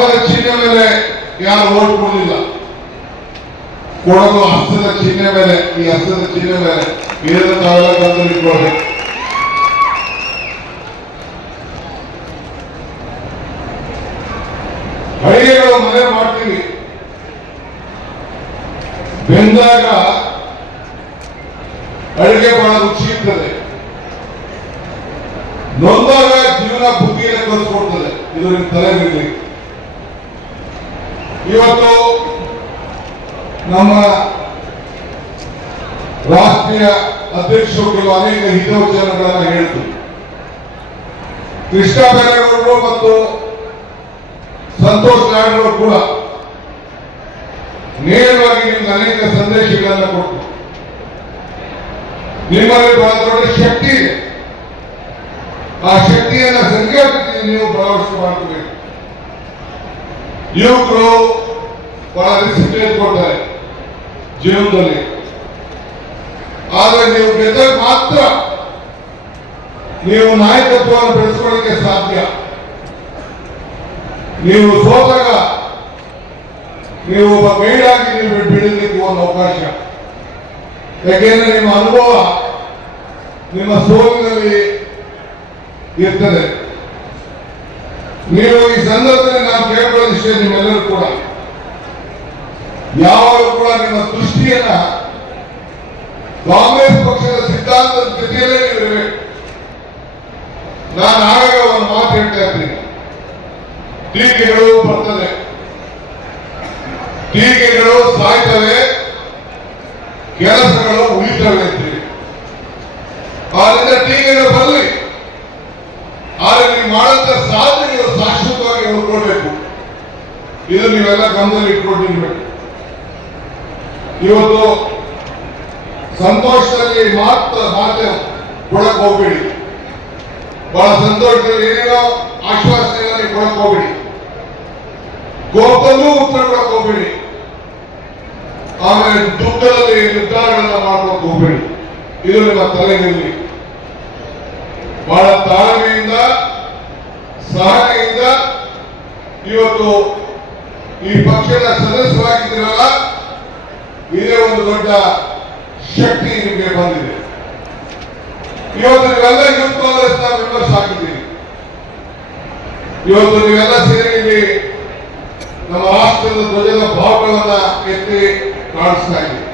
ಬರೀ ಚಿಹ್ನೆ ಮೇಲೆ ಯಾರು ಓಟ್ ಕೊಡಲಿಲ್ಲ. ಕೊಡೋದು ಹಸ್ತದ ಚಿಹ್ನೆ ಮೇಲೆ, ಈ ಹಸ್ತದ ಚಿಹ್ನೆ ಮೇಲೆ ಏನು ತಾವೆಲ್ಲ ಹಳ್ಳಿಗಳು ಮನೆ ಮಾಡ್ತೀವಿ. ಬೆಂದಾಗ ಅಡುಗೆ ಬಹಳ ರುಚಿ ಇರ್ತದೆ. ನೊಂದಾಗ ಜೀವನ ಬುದ್ಧಿಯನ್ನು ಕಲಿಸ್ಕೊಡ್ತದೆ. ಇದು ತಲೆ ತಲೆಗಿರಲಿ ಇವತ್ತು ನಮ್ಮ ರಾಷ್ಟ್ರೀಯ ಅಧ್ಯಕ್ಷರು ಕೆಲವು ಅನೇಕ ಹಿತವಚನಗಳನ್ನು ಹೇಳಿದ್ರು ಕೃಷ್ಣ ಬೈರೇಗೌಡರು ಮತ್ತು ಸಂತೋಷ್ ನಾಯ್ಡು ಕೂಡ ನೇರವಾಗಿ ನಿಮ್ಗೆ ಅನೇಕ ಸಂದೇಶಗಳನ್ನು ಕೊಟ್ಟರು ನಿಮ್ಮಲ್ಲಿ ಬಹಳ ದೊಡ್ಡ ಶಕ್ತಿ ಇದೆ. ಆ ಶಕ್ತಿಯನ್ನು ಸಂಕೇತ ನೀವು ಭರವಸೆ ಮಾಡ್ಕೋಬೇಕು ಯುವಕರು ಬಹಳ ರಿಸ್ಕ್ ತೆಗೆದುಕೊಳ್ತಾರೆ ಜೀವನದಲ್ಲಿ. ಆದರೆ ನೀವು ಗೆದ್ದಾಗ ಮಾತ್ರ ನೀವು ನಾಯಕತ್ವವನ್ನು ಬೆಳೆಸ್ಕೊಳ್ಳಿಕ್ಕೆ ಸಾಧ್ಯ. ನೀವು ಸೋತಾಗ ನೀವು ಒಬ್ಬ ಗೈಡಾಗಿ ನೀವು ಬೆಳೀಲಿಕ್ಕೆ ಒಂದು ಅವಕಾಶ. ಯಾಕೆಂದ್ರೆ ನಿಮ್ಮ ಅನುಭವ ನಿಮ್ಮ ಸೋಲಿನಲ್ಲಿ ಇರ್ತದೆ. ನೀವು ಈ ಸಂದರ್ಭದಲ್ಲಿ ನಾನು ಕೇಳ್ಕೊಳ್ಳೋದಿಷ್ಟೇ ನಿಮ್ಮೆಲ್ಲರೂ ಕೂಡ. ಯಾವಾಗ ಕೂಡ ನಿಮ್ಮ ದೃಷ್ಟಿಯನ್ನ ಕಾಂಗ್ರೆಸ್ ಪಕ್ಷದ ಸಿದ್ಧಾಂತದ ಜೊತೆಯಲ್ಲೇ ನೀವು ನಾನು ಆಗಾಗ ಒಂದು ಮಾತು ಹೇಳ್ತಾ ಇರ್ತೀನಿ. ಟೀಕೆಗಳು ಬರ್ತದೆ ಟೀಕೆಗಳು ಸಾಯ್ತವೆ. ಕೆಲಸಗಳು ಉಳಿತವೆ ಅಂತೀವಿ ಆದ್ರಿಂದ ಟೀಕೆಗಳು ಬರಲಿ ಆದ್ರೆ ನೀವು ಮಾಡಂತ ಸಾಧನೆಗಳು ಶಾಶ್ವತವಾಗಿ ಉಳ್ಕೊಳ್ಬೇಕು ಇದು ನೀವೆಲ್ಲ ಗಮನದಲ್ಲಿ ಇಟ್ಕೊಂಡಿರ್ಬೇಕು ಇವತ್ತು ಸಂತೋಷದಲ್ಲಿ ಮಾತ್ರ ಮಾತು ಕೊಡಕ್ ಹೋಗ್ಬೇಡಿ. ಬಹಳ ಸಂತೋಷದಲ್ಲಿ ಏನೇನೋ ಆಶ್ವಾಸನೆಗಳಲ್ಲಿ ಕೊಡಕ್ ಹೋಗ್ಬೇಡಿ. ಕೋಪದಲ್ಲೂ ಉತ್ತರ ಕೊಡಕ್ ಹೋಗ್ಬೇಡಿ. ಆಮೇಲೆ ದುಃಖದಲ್ಲಿ ನಿರ್ಧಾರಗಳನ್ನ ಮಾಡ್ಕೊಂಡು ಹೋಗ್ಬೇಡಿ. ಇದು ನಿಮ್ಮ ತಲೆಯಲ್ಲಿ. ಬಹಳ ತಾಳ್ಮೆಯಿಂದ, ಸಹನೆಯಿಂದ ಇವತ್ತು ಈ ಪಕ್ಷದ ಸದಸ್ಯರಾಗಿದ್ದೀರಲ್ಲ ಇದೇ ಒಂದು ದೊಡ್ಡ ಶಕ್ತಿ ನಿಮಗೆ ಬಂದಿದೆ. ಇವತ್ತು ನೀವೆಲ್ಲ ಯೂತ್ ಕಾಂಗ್ರೆಸ್ನ ಮೆಂಬರ್ಸ್ ಆಗಿದ್ದೀರಿ. ಇವತ್ತು ನೀವೆಲ್ಲ ಸೇರಿ ಇಲ್ಲಿ ನಮ್ಮ ರಾಷ್ಟ್ರದ ಧ್ವಜದ ಭಾವಗಳನ್ನ ಎತ್ತಿ ಕಾಣಿಸ್ತಾ ಇದ್ದೀವಿ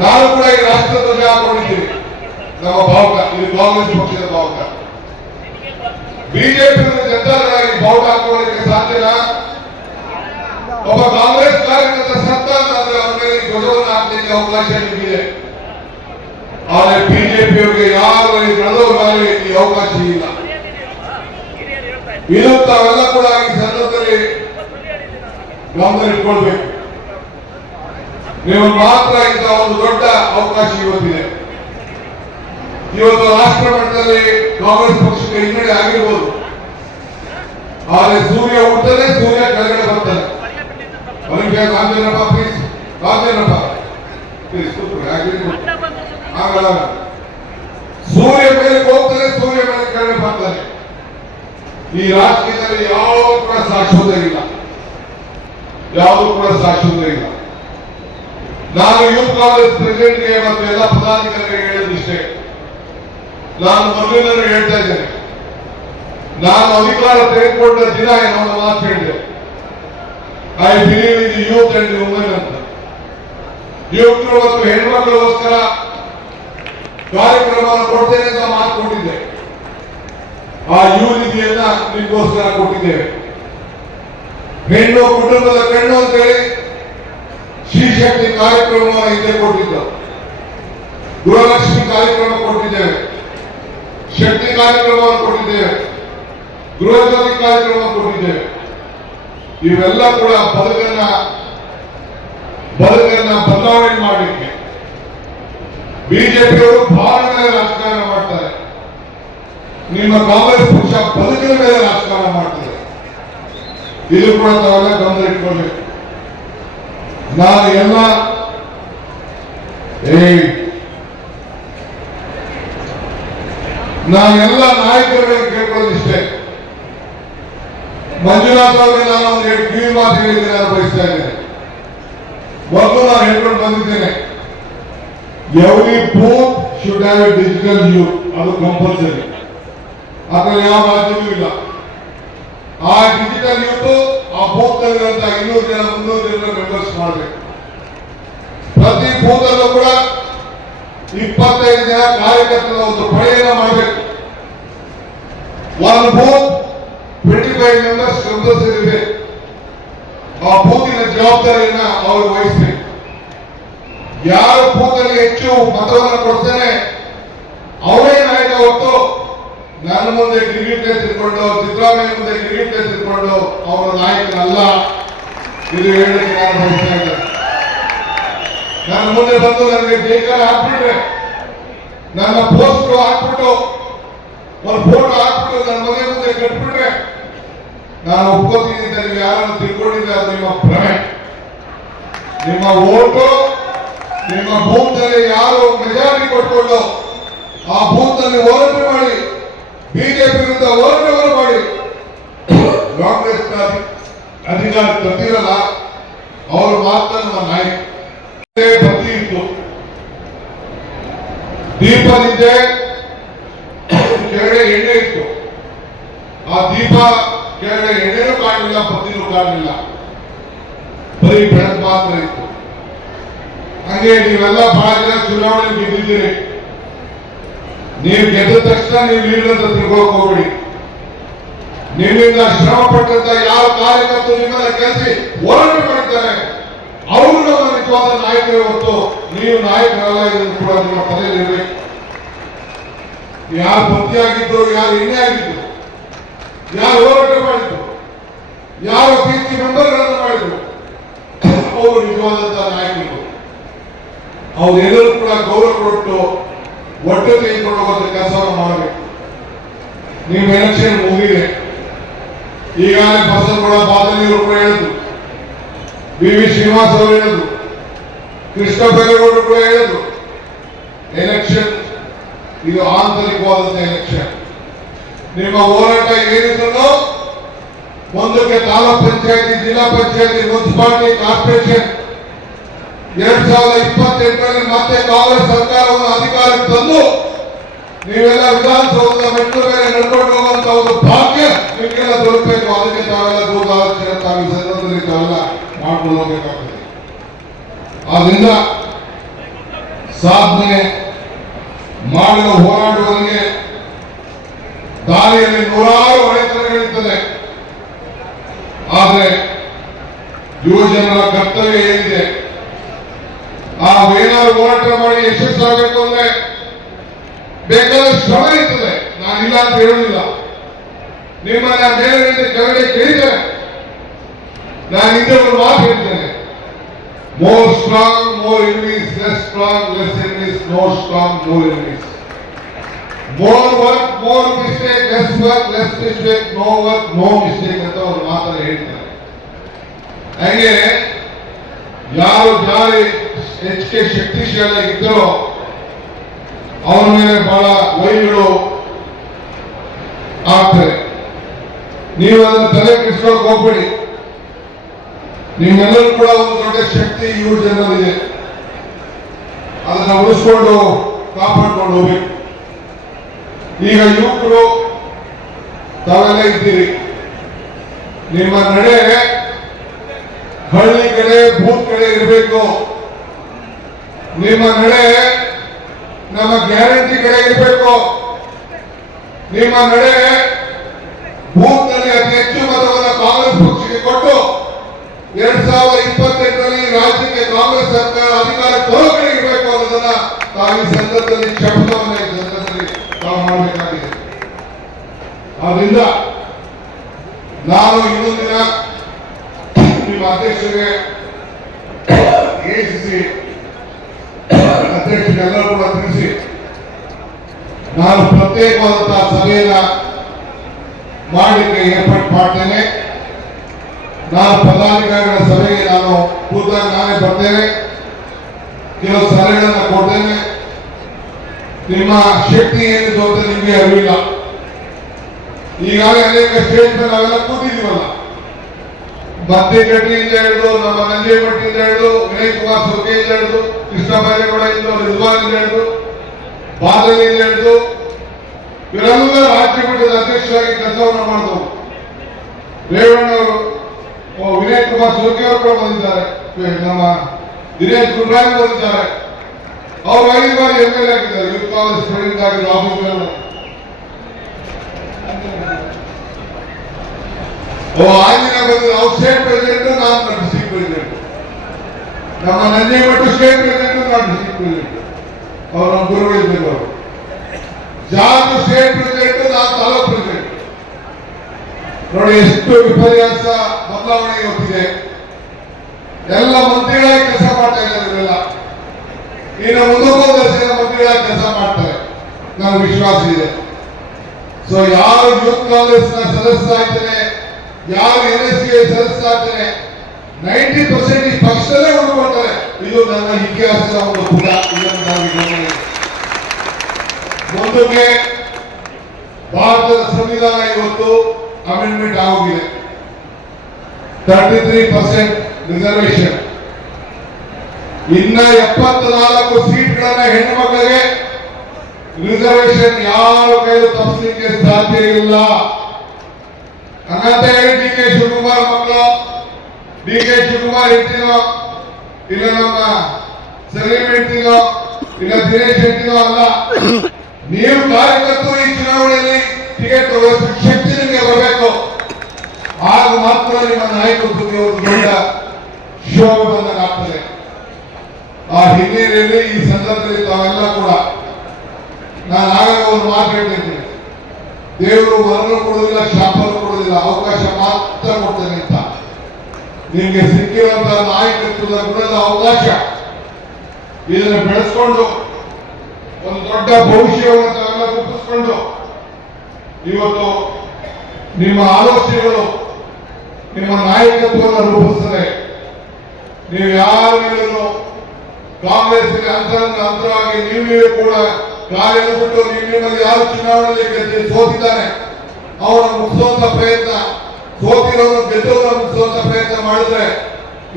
ನಾನು ಕೂಡ ಈ ರಾಷ್ಟ್ರ ಧ್ವಜ ಹಾಕೊಂಡಿದ್ದೀನಿ. ನಮ್ಮ ಭಾವಕ ಇದು ಕಾಂಗ್ರೆಸ್ ಪಕ್ಷದ ಭಾವಕ. ಬಿಜೆಪಿ ಜನತಾದಳ ಈ ಭಾವಕ ಹಾಕೊಳ್ಳಿಕ್ಕೆ ಸಾಧ್ಯನಾ? ಒಬ್ಬ ಕಾಂಗ್ರೆಸ್ ಕಾರ್ಯಕರ್ತ ಸತ್ತ ಅಂತಂದ್ರೆ ಅವ್ರ ಮೇಲೆ ಧ್ವಜವನ್ನು ಹಾಕ್ಲಿಕ್ಕೆ ಅವಕಾಶ ನಿಮಗಿದೆ. ಆದರೆ ಬಿಜೆಪಿಯವರಿಗೆ ಯಾರು ನಡೆದವ್ರ ಮೇಲೆ ಈ ಅವಕಾಶ ಇಲ್ಲ. ಇದು ತಾವೆಲ್ಲ ಕೂಡ ಈ ಸಂದರ್ಭದಲ್ಲಿ ಗಮನದಲ್ಲಿಟ್ಕೊಳ್ಬೇಕು ನೀವು ಮಾತ್ರ ಇಂಥ ಒಂದು ದೊಡ್ಡ ಅವಕಾಶ ಇವತ್ತಿದೆ. ಇವತ್ತು ರಾಷ್ಟ್ರ ಮಟ್ಟದಲ್ಲಿ ಕಾಂಗ್ರೆಸ್ ಪಕ್ಷಕ್ಕೆ ಹಿನ್ನಡೆ ಆಗಿರ್ಬೋದು. ಆದರೆ ಸೂರ್ಯ ಹುಟ್ಟದೆ ಸೂರ್ಯ ಕೆಳಗಡೆ ಬರ್ತಾನೆ ಅವನಿಗೆ ಕಾಂತೇನಪ್ಪ ಪ್ಲೀಸ್ ಕಾಂತೇನಪ್ಪ ಪ್ಲೀಸ್ ಆಗಲ್ಲ ಸೂರ್ಯ ಮೇಲೆ ಹೋಗ್ತಾರೆ ಸೂರ್ಯ ಮೇಲೆ ಕೆಳಗಡೆ ಬರ್ತಾರೆ ಈ ರಾಜಕೀಯದಲ್ಲಿ ಯಾವ ಕೂಡ ಸಾಕ್ಷೋದ ಇಲ್ಲ. ಯಾವ ಕೂಡ ಸಾಕ್ಷೋದ ಇಲ್ಲ. ನಾನು ಯೂತ್ ಕಾಂಗ್ರೆಸ್ ಪ್ರೆಸಿಡೆಂಟ್ಗೆ ಮತ್ತು ಎಲ್ಲ ಪದಾಧಿಕಾರಿಗಳಿಗೆ ಹೇಳಿದಿಷ್ಟೇ ನಾನು ಮೊದಲಿನ ಹೇಳ್ತಾ ಇದ್ದೇನೆ. ನಾನು ಅಧಿಕಾರ ತೆಗೆದುಕೊಂಡ ದಿನ ಏನೋ ಮಾತು ಹೇಳಿದೆ. I believe in youth and women ಅಂತ ಯುವಕರು ಮತ್ತು ಹೆಣ್ಮಕ್ಳಿಗೋಸ್ಕರ ಕಾರ್ಯಕ್ರಮವನ್ನು ಕೊಡ್ತೇನೆ ಅಂತ ಮಾತು ಕೊಟ್ಟಿದ್ದೆ. ಆ ಯುವ ನಿಧಿಯನ್ನ ನಿಮಗೋಸ್ಕರ ಕೊಟ್ಟಿದ್ದೇವೆ. ಹೆಣ್ಣು ಕುಟುಂಬದ ಕಣ್ಣು ಅಂತೇಳಿ ಶ್ರೀಶಕ್ತಿ ಕಾರ್ಯಕ್ರಮವನ್ನು ಹಿಂದೆ ಕೊಟ್ಟಿದ್ದು. ಗೃಹಲಕ್ಷ್ಮಿ ಕಾರ್ಯಕ್ರಮ ಕೊಟ್ಟಿದ್ದೇವೆ. ಶಕ್ತಿ ಕಾರ್ಯಕ್ರಮವನ್ನು ಕೊಟ್ಟಿದ್ದೇವೆ. ಗೃಹಜ್ಯೋತಿ ಕಾರ್ಯಕ್ರಮ ಕೊಟ್ಟಿದ್ದೇವೆ. ಇವೆಲ್ಲ ಕೂಡ ಬದುಕನ್ನ ಬದುಕನ್ನ ಬದಲಾವಣೆ ಮಾಡಲಿಕ್ಕೆ. ಬಿಜೆಪಿಯವರು ಭಾರತ ಮೇಲೆ ರಾಜಕಾರಣ ಮಾಡ್ತಾರೆ. ನಿಮ್ಮ ಕಾಂಗ್ರೆಸ್ ಪಕ್ಷ ಬದುಕಿನ ಮೇಲೆ ರಾಜಕಾರಣ ಮಾಡ್ತದೆ. ಇದು ಕೂಡ ತಾವೆಲ್ಲ ಗಮನ ಇಟ್ಕೊಳ್ಬೇಕು. ನಾನು ಎಲ್ಲ ಏ ನಾನು ಎಲ್ಲ ನಾಯಕರುಗಳಿಗೆ ಕೇಳ್ಕೊಳ್ಳೋದಿಷ್ಟೇ ಮಂಜುನಾಥ್ ಅವರಿಗೆ ನಾನು ಒಂದು ಎರಡು ಕಿವಿ ಮಾತು ಹೇಳಿದ್ದೆ ನಾನು ಬಯಸ್ತಾ ಇದ್ದೇನೆ. ಮೊದಲು ನಾನು ಹೇಳ್ಕೊಂಡು ಬಂದಿದ್ದೇನೆ every booth should have a digital you ಅದು ಕಂಪಲ್ಸರಿ ಅದರಲ್ಲಿ ಯಾವ ರಾಜ್ಯವೂ ಇಲ್ಲ. ಆ ಡಿಜಿಟಲ್ ಯೂತ್ ಆ ಬೂತ್ ನಲ್ಲಿರುವಂತ ಇನ್ನೂರು ಜನ, ಮುನ್ನೂರು ಜನ ಮೆಂಬರ್ಸ್ ಮಾಡಬೇಕು. ಪ್ರತಿ ಬೂತ್ ಅಲ್ಲೂ ಕೂಡ ಇಪ್ಪತ್ತೈದು ಜನ ಕಾರ್ಯಕರ್ತರ ಒಂದು ಪಡೆಯನ್ನ ಮಾಡಬೇಕು. ಒಂದು ಬೂತ್ ಮೆಂಬರ್ಸ್ ಕಂಪಲ್ಸರಿ ಇದೆ ಆ ಬೂತಿನ ಜವಾಬ್ದಾರಿಯನ್ನ ಅವರು ವಹಿಸಬೇಕು ಯಾರು ಬೂತಲ್ಲಿ ಹೆಚ್ಚು ಮತವನ್ನು ಕೊಡ್ತಾನೆ, ಅವರೇ ನಾಯಕ ಹೊತ್ತು ನನ್ನ ಮುಂದೆ ಕಿರೀಟ ತಿಳ್ಕೊಂಡು ಸಿದ್ದರಾಮಯ್ಯ ಮುಂದೆ ಕಿರೀಟ ತಿಳ್ಕೊಂಡು ಅವರ ನಾಯಕನಲ್ಲ ಇದು ಹೇಳಲಿಕ್ಕೆ ನಾನು ಬಯಸ್ತಾ ನನ್ನ ಮುಂದೆ ಬಂದು ನನಗೆ ಬೇಕಾದ್ರೆ ಹಾಕ್ಬಿಟ್ರೆ ನನ್ನ ಪೋಸ್ಟ್ ಹಾಕ್ಬಿಟ್ಟು ಒಂದು ಫೋಟೋ ಹಾಕ್ಬಿಟ್ಟು ನನ್ನ ಮನೆ ಮುಂದೆ ಕಟ್ಬಿಟ್ರೆ ನಾನು ಒಪ್ಕೋತೀನಿ ಅಂತ ನೀವು ಯಾರನ್ನು ತಿಳ್ಕೊಂಡಿದ್ರೆ ಅದು ನಿಮ್ಮ ಭ್ರಮೆ. ನಿಮ್ಮ ಓಟು, ನಿಮ್ಮ ಭೂತಲ್ಲಿ ಯಾರು ಮೆಜಾರಿಟಿ ಕೊಟ್ಕೊಂಡು ಆ ಭೂತಲ್ಲಿ ಹೋರಾಟ ಮಾಡಿ, ಬಿಜೆಪಿ ವಿರುದ್ಧ ಹೋರಾಟವನ್ನು ಮಾಡಿ ಕಾಂಗ್ರೆಸ್ ಅಧಿಕಾರ ತಂದಿರಲ್ಲ ಅವರು ಮಾತ್ರ ನಮ್ಮ ನಾಯಕ. ಭಕ್ತಿ ಇತ್ತು. ದೀಪದಿದ್ದೆ ಕೆಳಗಡೆ ಎಣ್ಣೆ ಇತ್ತು ಆ ದೀಪ ಕೆಳಗಡೆ ಎಣ್ಣೆನೂ ಕಾಣಲಿಲ್ಲ ಕಾಣಲಿಲ್ಲ ಬರೀ ಬೆಳಕು ಮಾತ್ರ ಇತ್ತು. ಹಾಗೆ ನೀವೆಲ್ಲ ಬಹಳ ಜನ ಚುನಾವಣೆ ಗೆದ್ದಿದ್ದೀರಿ. ನೀವು ಗೆದ್ದ ತಕ್ಷಣ ನೀವು ಇಲ್ಲದ ತಿಳ್ಕೊಳಕ್ ಹೋಗ್ಬೇಡಿ. ನಿಮ್ಮಿಂದ ಶ್ರಮ ಪಟ್ಟಂತ ಯಾವ ಕಾರ್ಯಕರ್ತರು ನಿಮ್ಮನ್ನ ಕೆಲಸಿ ಹೋರಾಟ ಮಾಡಿದ್ದಾರೆ. ಅವರು ನಮ್ಮ ನಿಜವಾದ ನಾಯಕರೇ ಹೊತ್ತು ನೀವು ನಾಯಕರಲ್ಲ, ಇದನ್ನು ಕೂಡ ನಿಮ್ಮ ತಲೆಯಲ್ಲಿ ಇರಬೇಕು ಯಾರು ಭಕ್ತಿ ಆಗಿದ್ರು ಯಾರು ಎಣ್ಣೆ ಆಗಿದ್ರು ಯಾರು ಹೋರಾಟ ಮಾಡಿದ್ರು ಯಾವ ಪ್ರೀತಿ ಮೆಂಬರ್ಗಳನ್ನು ಮಾಡಿದ್ರು. ಅವರು ನಿಜವಾದಂತಹ ನಾಯಕರು. ಅವರೆಲ್ಲರೂ ಕೂಡ ಗೌರವ ಕೊಟ್ಟು ಒಟ್ಟು ತೆಗೆದುಕೊಂಡು ಹೋಗೋದ ಕೆಲಸವನ್ನು ಮಾಡಬೇಕು. ನೀವು ಎಲೆಕ್ಷನ್ ಮುಗಿದೆ ಈಗಾಗಲೇ ಕೂಡ ಬಾದಲಿಯವರು ಕೂಡ ಹೇಳಿದ್ರು. ಬಿ ವಿ ಶ್ರೀನಿವಾಸ್ ಅವರು ಹೇಳಿದ್ರು. ಕೃಷ್ಣ ಬೈರೇಗೌಡರು ಕೂಡ ಹೇಳಿದ್ರು. ಎಲೆಕ್ಷನ್ ಇದು ಆಂತರಿಕವಾದಂತಹ ಎಲೆಕ್ಷನ್ ನಿಮ್ಮ ಹೋರಾಟ ಏನಿದ್ರು ಮುಂದಕ್ಕೆ ತಾಲೂಕ್ ಪಂಚಾಯತಿ, ಜಿಲ್ಲಾ ಪಂಚಾಯತಿ, ಮುನ್ಸಿಪಾಲಿಟಿ, ಕಾರ್ಪೊರೇಷನ್. ಎರಡ್ ಸಾವಿರದ ಇಪ್ಪತ್ತೆಂಟರಲ್ಲಿ ಮತ್ತೆ ಕಾಂಗ್ರೆಸ್ ಸರ್ಕಾರವನ್ನು ಅಧಿಕಾರಕ್ಕೆ ತಂದು ನೀವೆಲ್ಲ ವಿಧಾನಸೌಧದ ಮೆಟ್ಲು ಮೇಲೆ ನಡ್ಕೊಂಡು ಹೋಗುವಂತ ಒಂದು ಭಾಗ್ಯ ನಿಮಗೆಲ್ಲ ದೊರಕಬೇಕು ಅದಕ್ಕೆ ತಾವೆಲ್ಲ ದೂರದರ್ಶನ ತಾವು ಸಂದರ್ಭದಲ್ಲಿ ತಾವೆಲ್ಲ ಮಾಡ್ಕೊಂಡು ಹೋಗಬೇಕಾಗ್ತದೆ ಆದ್ರಿಂದ ಸಾಧನೆ ಮಾಡಿದ ಹೋರಾಟಗಳಿಗೆ ದಾರಿಯಲ್ಲಿ ನೂರಾರು ಅಡೆತಡೆಗಳಿರ್ತದೆ ಆದರೆ ಯುವ ಜನರ ಕರ್ತವ್ಯ ಏನಿದೆ? ಆ ಏನಾದ್ರು ಹೋರಾಟ ಮಾಡಿ ಯಶಸ್ಸಾಗಬೇಕು ಅಂದ್ರೆ ಬೇಕಾದ ಶ್ರಮ ಇರ್ತದೆ. ನಾನಿಲ್ಲ ಅಂತ ಹೇಳುವುದಿಲ್ಲ. ನಿಮ್ಮನ್ನ ಮೇಲಿನಿಂದ ಕೆಳಗಡೆ ಕೇಳಿದರೆ ನಾನು ಹಿಂದೆ ಒಂದು ಮಾತು ಹೇಳ್ತೇನೆ. More strong more English less strong less English more strong more English more work more mistake less work less mistake no work no mistake ಅಂತ ಒಂದು ಮಾತನ್ನು ಹೇಳ್ತಾರೆ ಹಾಗೆ ಯಾರು ಜಾರಿ ಹೆಚ್ಚಿಗೆ ಶಕ್ತಿಶಾಲಿ ಇದ್ದರೋ ಅವರ ಮೇಲೆ ಬಹಳ ವೈಗಳು ಆಗ್ತದೆ ನೀವು ಅದನ್ನು ತಲೆ ಕೆಡಿಸ್ಕೊಳಕ್ ಹೋಗ್ಬೇಡಿ. ನಿಮ್ಮೆಲ್ಲರೂ ಕೂಡ ಒಂದು ದೊಡ್ಡ ಶಕ್ತಿ ಯುವ ಜನರಲ್ಲಿದೆ ಅದನ್ನ ಉಳಿಸ್ಕೊಂಡು ಕಾಪಾಡ್ಕೊಂಡು ಹೋಗ್ಬೇಕು. ಈಗ ಯುವಕರು ತಾವೆಲ್ಲ ಇದ್ದೀರಿ. ನಿಮ್ಮ ನಡೆ ಹಳ್ಳಿ ಕಡೆ ಬೂತ್ ಕಡೆ ಇರಬೇಕು. ನಿಮ್ಮ ನಡೆ ನಮ್ಮ ಗ್ಯಾರಂಟಿ ಕಡೆ ಇರಬೇಕು. ನಿಮ್ಮ ನಡೆ ಬೂತ್ನಲ್ಲಿ ಅತಿ ಹೆಚ್ಚು ಮತವನ್ನು ಕಾಂಗ್ರೆಸ್ ಪಕ್ಷಕ್ಕೆ ಕೊಟ್ಟು ಎರಡ್ ಸಾವಿರದ ಇಪ್ಪತ್ತೆಂಟರಲ್ಲಿ ರಾಜ್ಯಕ್ಕೆ ಕಾಂಗ್ರೆಸ್ ಸರ್ಕಾರ ಅಧಿಕಾರ ಕಡೆ ಇರಬೇಕು ಅನ್ನೋದನ್ನ ತಾವು ಈ ಸಂದರ್ಭದಲ್ಲಿ ಶಪಥವನ್ನ ಈ ಸಂದರ್ಭದಲ್ಲಿ ತಾವು ಮಾಡಬೇಕಾಗಿದೆ. ಆದ್ರಿಂದ ನಾನು ಇನ್ನೊಂದಿನ ದಿನ ನಿಮ್ಮ ಅಧ್ಯಕ್ಷರಿಗೆ ಎಸಿಸಿ ಅಧ್ಯಕ್ಷರಿಗೆಲ್ಲರೂ ಕೂಡ ತಿಳಿಸಿ, ನಾನು ಪ್ರತ್ಯೇಕವಾದಂತಹ ಸಭೆಯನ್ನ ಮಾಡಲಿಕ್ಕೆ ಏರ್ಪಾಟ್ ಮಾಡ್ತೇನೆ. ನಾನು ಪದಾಧಿಕಾರಿಗಳ ಸಭೆಗೆ ನಾನು ಖುದ್ದಾಗಿ ನಾನೇ ಬರ್ತೇನೆ. ಕೆಲವು ಸಲಹೆಗಳನ್ನು ಕೊಡ್ತೇನೆ. ನಿಮ್ಮ ಶಕ್ತಿ ಏನಿದೆ ಅಂತ ನಿಮಗೆ ಅರಿವಿಲ್ಲ. ಈಗಾಗಲೇ ಅನೇಕ ನಾವೆಲ್ಲ ಕೂತಿದ್ದೀವಲ್ಲ. ಮಧ್ಯಗಟ್ಟಿಯಿಂದ ಹಿಡಿದು ನಮ್ಮ ನಂಜೇಮಟ್ಟಿಯಿಂದ ಹಿಡಿದು ವಿನಯ್ ಕುಮಾರ್ ಸೊರ್ಕೆಯಿಂದ ಹಿಡಿದು ಕೃಷ್ಣ ಬೈರೇಗೌಡದಿಂದ ರಿಜ್ವಾನಿಂದ ಹಿಡಿದು ಬಾದಲಿಯಿಂದ ಹಿಡಿದು ಇವರೆಲ್ಲ ರಾಜ್ಯ ಮಟ್ಟದ ಅಧ್ಯಕ್ಷರಾಗಿ ಕೆಲಸವನ್ನು ಮಾಡಿದವು ರೇವಣ್ಣವರು ವಿನಯ್ ಕುಮಾರ್ ಸೋರ್ಕೆ ಅವರು ಕೂಡ ಬಂದಿದ್ದಾರೆ. ನಮ್ಮ ದಿನೇಶ್ ಗುಂಡ್ರಾನಿ ಬಂದಿದ್ದಾರೆ. ಅವರು ಐದು ಬಾರಿ ಎಂ ಎಲ್ ಆಗಿದ್ದಾರೆ. ಯೂತ್ ಕಾಂಗ್ರೆಸ್ ಪ್ರೆಸಿಡೆಂಟ್ ಓ ಆಗಿನ ಬಂದು ನಾವು ಸ್ಟೇಟ್ ಪ್ರೆಸಿಡೆಂಟ್ ನಾನು ಡಿಸ್ಟ್ರಿಕ್ಟ್ ಪ್ರೆಸಿಡೆಂಟ್ ನಮ್ಮ ನಂಜೇಮಟ್ಟು ಸ್ಟೇಟ್ ಪ್ರೆಸಿಡೆಂಟ್ ನಾನು ಡಿಸ್ಟ್ರಿಕ್ಟ್ ಪ್ರೆಸಿಡೆಂಟ್ ಅವ್ರು ನಮ್ಮ ಗುರುಗಳಿದ್ದರು ಅವರು. ಜಾರ್ಜ್ ಸ್ಟೇಟ್ ಪ್ರೆಸಿಡೆಂಟ್ ನಾನು ತಾಲೂಕ್ ಪ್ರೆಸಿಡೆಂಟ್ ನೋಡಿ, ಎಷ್ಟು ವಿಪರ್ಯಾಸ ಬದಲಾವಣೆ ಇವತ್ತಿದೆ ಎಲ್ಲ ಮಂತ್ರಿಗಳಾಗಿ ಕೆಲಸ ಮಾಡ್ತಾ ಇದ್ದಾರೆ ಇವರೆಲ್ಲ. ಇನ್ನು ಮುಂದಕ್ಕೂ ದರ್ಶನ ಮಂತ್ರಿಗಳಾಗಿ ಕೆಲಸ ಮಾಡ್ತಾರೆ. ನನಗೆ ವಿಶ್ವಾಸ ಇದೆ. ಸೊ ಯಾರು ಯೂತ್ ಕಾಂಗ್ರೆಸ್ನ ಸದಸ್ಯರಾಗ್ತಾರೆ ಯಾರು ಎನ್ ಎಸ್ಗೆ ಸದಸ್ಯರಾಗ್ತಾರೆ, ನೈಂಟಿ ಪರ್ಸೆಂಟ್ ಈ ಪಕ್ಷದಲ್ಲೇ ಉಳ್ಕೊಳ್ತಾರೆ ಇದು ನನ್ನ ಇತಿಹಾಸದ ಒಂದು ಪುಟ. ಇದನ್ನು. ಮುಂದಕ್ಕೆ ಭಾರತದ ಸಂವಿಧಾನ ಇವತ್ತು ಅಮೆಂಡ್ಮೆಂಟ್ ಆಗೋಗಿದೆ. ತರ್ಟಿ ತ್ರೀ ಪರ್ಸೆಂಟ್ ರಿಸರ್ವೇಶನ್ ಇನ್ನ ಎಪ್ಪತ್ನಾಲ್ಕು ಸೀಟ್ಗಳನ್ನ ಹೆಣ್ಣು ಮಕ್ಕಳಿಗೆ ರಿಸರ್ವೇಶನ್ ಯಾವ ಕೈಲೂ ತಪ್ಪಿಸಲಿಕ್ಕೆ ಸಾಧ್ಯ ಇಲ್ಲ. ಹಂಗಂತ ಹೇಳಿ ಡಿ ಕೆ ಶಿವಕುಮಾರ್ ಮಕ್ಕಳು, ಡಿ ಕೆ ಶಿವಕುಮಾರ್ ಹೆಂಡತಿನೋ ಇಲ್ಲ ನಮ್ಮ ಸಲೀಂ ಹೆಂಡತಿನೋ ಇಲ್ಲ ದಿನೇಶ್ ಹೆಂಡತಿನೋ ಅಲ್ಲ. ನೀವು ಕಾರ್ಯಕರ್ತರು ಈ ಚುನಾವಣೆಯಲ್ಲಿ ಟಿಕೆಟ್ ಶಕ್ತಿ ನಿಮಗೆ ಬರಬೇಕು. ಆಗ ಮಾತ್ರ ನಿಮ್ಮ ನಾಯಕತ್ವಕ್ಕೆ ಒಂದು ದೊಡ್ಡ ಶೋಭೆ ಬಂದಾಗ ಆಗ್ತದೆ ಆ ಹಿನ್ನೆಲೆಯಲ್ಲಿ ಈ ಸಂದರ್ಭದಲ್ಲಿ ತಾವೆಲ್ಲ ಕೂಡ ನಾನು ಆಗಾಗ ಒಂದು ಮಾತು ಹೇಳ್ತಿದ್ದೀನಿ ದೇವರು ವರನು ಕೊಡುವುದಿಲ್ಲ ಶಾಪನು ಕೊಡುವುದಿಲ್ಲ ಅವಕಾಶ ಮಾತ್ರ ಕೊಡ್ತೇನೆ ಅಂತ. ನಿಮಗೆ ಸಿಕ್ಕಿರುವಂತಹ ನಾಯಕತ್ವದ ಗುಣದ ಅವಕಾಶ ಇದನ್ನು ಬೆಳೆಸ್ಕೊಂಡು, ಒಂದು ದೊಡ್ಡ ಭವಿಷ್ಯವನ್ನು ತಾವೆಲ್ಲ ರೂಪಿಸ್ಕೊಂಡು, ಇವತ್ತು ನಿಮ್ಮ ಆಲೋಚನೆಗಳು ನಿಮ್ಮ ನಾಯಕತ್ವವನ್ನು ರೂಪಿಸ್ತದೆ. ನೀವು ಯಾರು ಮೇಲೂ ಕಾಂಗ್ರೆಸ್ಗೆ ಅಂತರಂಗ ಅಂತರವಾಗಿ ನೀವು ಕೂಡ ಕಾರ್ಯ ಬಿಟ್ಟು ನಿಮ್ಮಲ್ಲಿ ಯಾರು ಚುನಾವಣೆಯಲ್ಲಿ ಗೆದ್ದು ಸೋತಿದ್ದಾನೆ ಅವನ ಮುಗಿಸುವಂತ ಪ್ರಯತ್ನ ಹೋಗಿರೋ ಗೆದ್ದವನ್ನ ಮುಗಿಸುವಂತ ಪ್ರಯತ್ನ ಮಾಡಿದ್ರೆ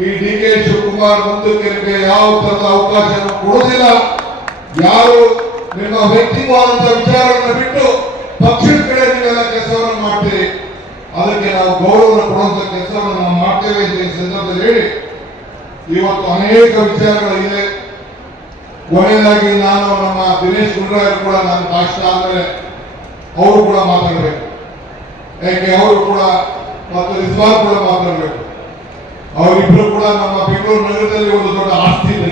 ಈ ಡಿ ಕೆ ಶಿವಕುಮಾರ್ ಮುಂದಕ್ಕೆ ಯಾವ ತರದ ಅವಕಾಶ ಕೊಡುವುದಿಲ್ಲ. ಯಾರು ನಿಮ್ಮ ವ್ಯಕ್ತಿತ್ವವಾದಂತಹ ವಿಚಾರವನ್ನು ಬಿಟ್ಟು ಪಕ್ಷದ ಕಡೆ ನೀವೆಲ್ಲ ಕೆಲಸವನ್ನು ಮಾಡ್ತೀರಿ. ಅದಕ್ಕೆ ನಾವು ಗೌರವ ಕೊಡುವಂತ ಕೆಲಸವನ್ನು ನಾವು ಮಾಡ್ತೇವೆ ಈ ಸಂದರ್ಭದಲ್ಲಿ ಹೇಳಿ. ಇವತ್ತು ಅನೇಕ ವಿಚಾರಗಳಿದೆ ಕೊನೆಯದಾಗಿ ನಾನು ನಮ್ಮ ದಿನೇಶ್ ಗುಂಡ್ರಾಯರ್ ಕೂಡ ನಾನು ಭಾಷಣ ಆದ್ಮೇಲೆ ಅವರು ಕೂಡ ಮಾತಾಡಬೇಕು. ಯಾಕೆ ಅವರು ಕೂಡ ಮತ್ತು ರಿಸ್ವಾಲ್ ಕೂಡ ಮಾತಾಡಬೇಕು. ಅವರಿಬ್ಬರು ಕೂಡ ನಮ್ಮ ಬೆಂಗಳೂರು ನಗರದಲ್ಲಿ ಒಂದು ದೊಡ್ಡ ಆಸ್ತಿ ಇದೆ.